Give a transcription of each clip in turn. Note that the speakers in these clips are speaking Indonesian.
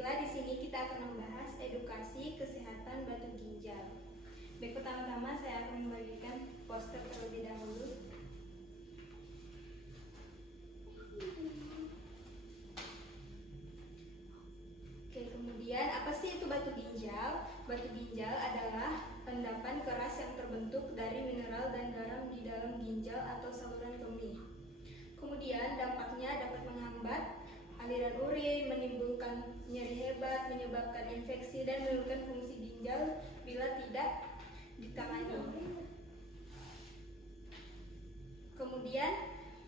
Baiklah, di sini kita akan membahas edukasi kesehatan batu ginjal. Baik, pertama-tama saya akan membagikan poster terlebih dahulu. Oke, kemudian apa sih itu batu ginjal? Batu ginjal adalah endapan keras yang terbentuk dari mineral dan garam di dalam ginjal atau saluran kemih. Kemudian dampaknya dapat menghambat aliran urin, menimbulkan nyeri hebat, menyebabkan infeksi, dan menurunkan fungsi ginjal bila tidak ditangani. Kemudian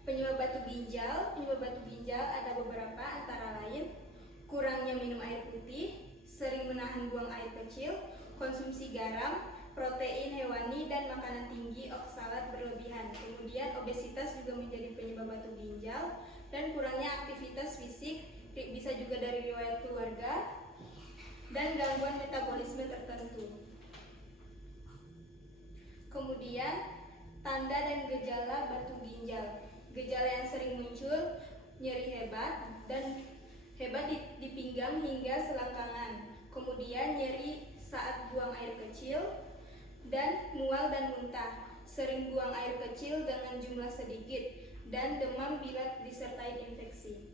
penyebab batu ginjal ada beberapa, antara lain kurangnya minum air putih, sering menahan buang air kecil, konsumsi garam, protein hewani, dan makanan tinggi oksalat berlebihan. Kemudian obesitas juga menjadi penyebab batu ginjal, dan kurangnya aktivitas fisik bisa juga dari riwayat keluarga dan gangguan metabolisme tertentu. Kemudian tanda dan gejala batu ginjal. Gejala yang sering muncul nyeri hebat di pinggang hingga selangkangan. Kemudian nyeri saat buang air kecil dan mual dan muntah. Sering buang air kecil dengan jumlah sedikit dan demam bila disertai infeksi.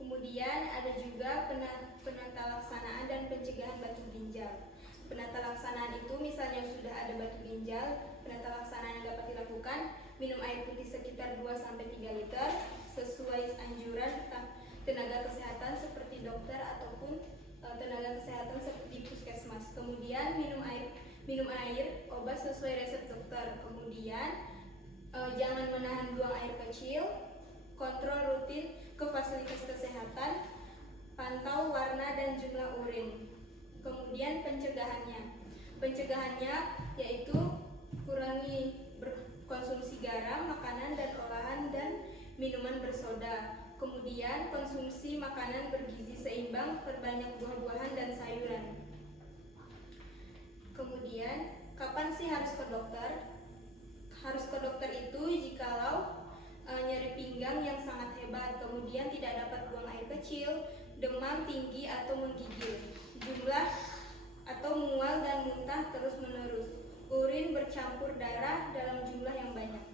Kemudian ada juga penata laksanaan dan pencegahan batu ginjal. Penata laksanaan itu misalnya sudah ada batu ginjal, penata laksanaan yang dapat dilakukan: minum air putih sekitar 2-3 liter sesuai anjuran tenaga kesehatan seperti dokter ataupun tenaga kesehatan seperti puskesmas. Kemudian minum air obat sesuai resep dokter. Kemudian jangan menahan buang air kecil, kontrol rutin ke fasilitas kesehatan, pantau warna dan jumlah urin. Kemudian pencegahannya yaitu kurangi konsumsi garam, makanan dan olahan dan minuman bersoda. Kemudian konsumsi makanan bergizi seimbang, perbanyak buah-buahan dan sayuran. Kemudian kapan sih harus ke dokter? Harus ke dokter itu jikalau nyeri pinggang yang sangat hebat, kemudian tidak dapat buang air kecil, demam tinggi atau menggigil, jumlah atau mual dan muntah terus-menerus, urin bercampur darah dalam jumlah yang banyak.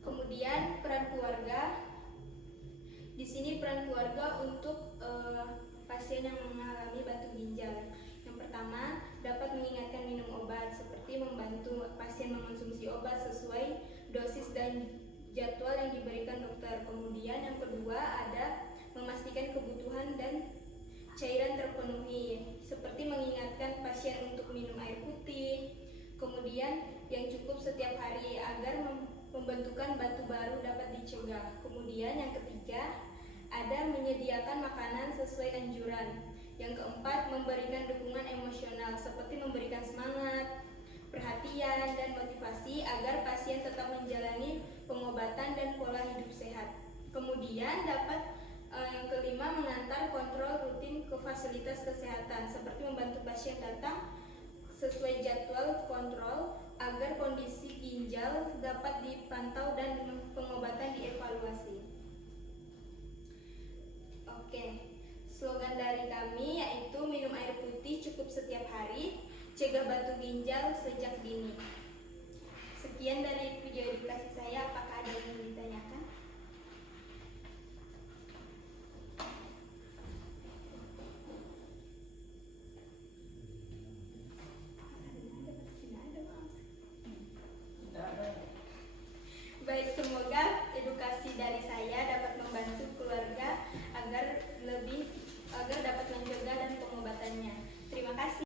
Kemudian peran keluarga. Di sini peran keluarga untuk pasien yang mengalami batu ginjal. Yang pertama, dapat mengingatkan minum obat, seperti membantu pasien mengonsumsi obat sesuai dosis dan jadwal yang diberikan dokter. Kemudian yang kedua ada memastikan kebutuhan dan cairan terpenuhi, seperti mengingatkan pasien untuk minum air putih, kemudian yang cukup setiap hari agar pembentukan batu baru dapat dicegah. Kemudian yang ketiga ada menyediakan makanan sesuai anjuran. Yang keempat, memberikan dukungan emosional seperti memberikan semangat, perhatian, dan motivasi agar pasien tetap menjalani pengobatan dan pola hidup sehat. Kemudian yang kelima, mengantar kontrol rutin ke fasilitas kesehatan seperti membantu pasien datang sesuai jadwal kontrol